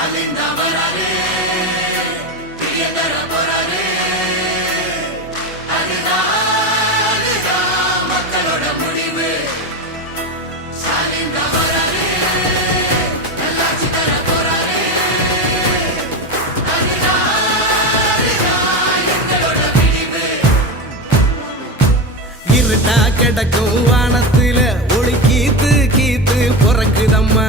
ಅಲ್ಲಿಂದ ಬರಲೇ ಪ್ರಿಯತರ ಬರಲೇ அதுதான் மக்களோட முடிவு கிடக்கும் வானத்தில ஒளி கீத்து கீத்து பிறக்குதம்மா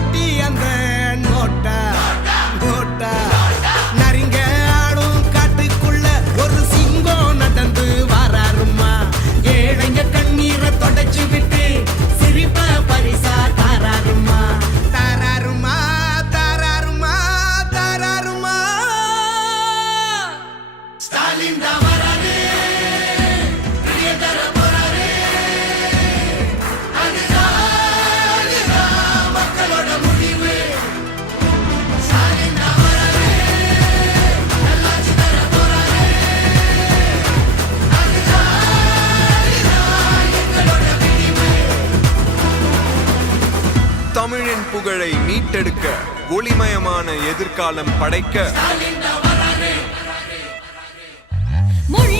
ஓட்டி அந்த நோட்டை தமிழின் புகழை மீட்டெடுக்க ஒளிமயமான எதிர்காலம் படைக்க. மொழி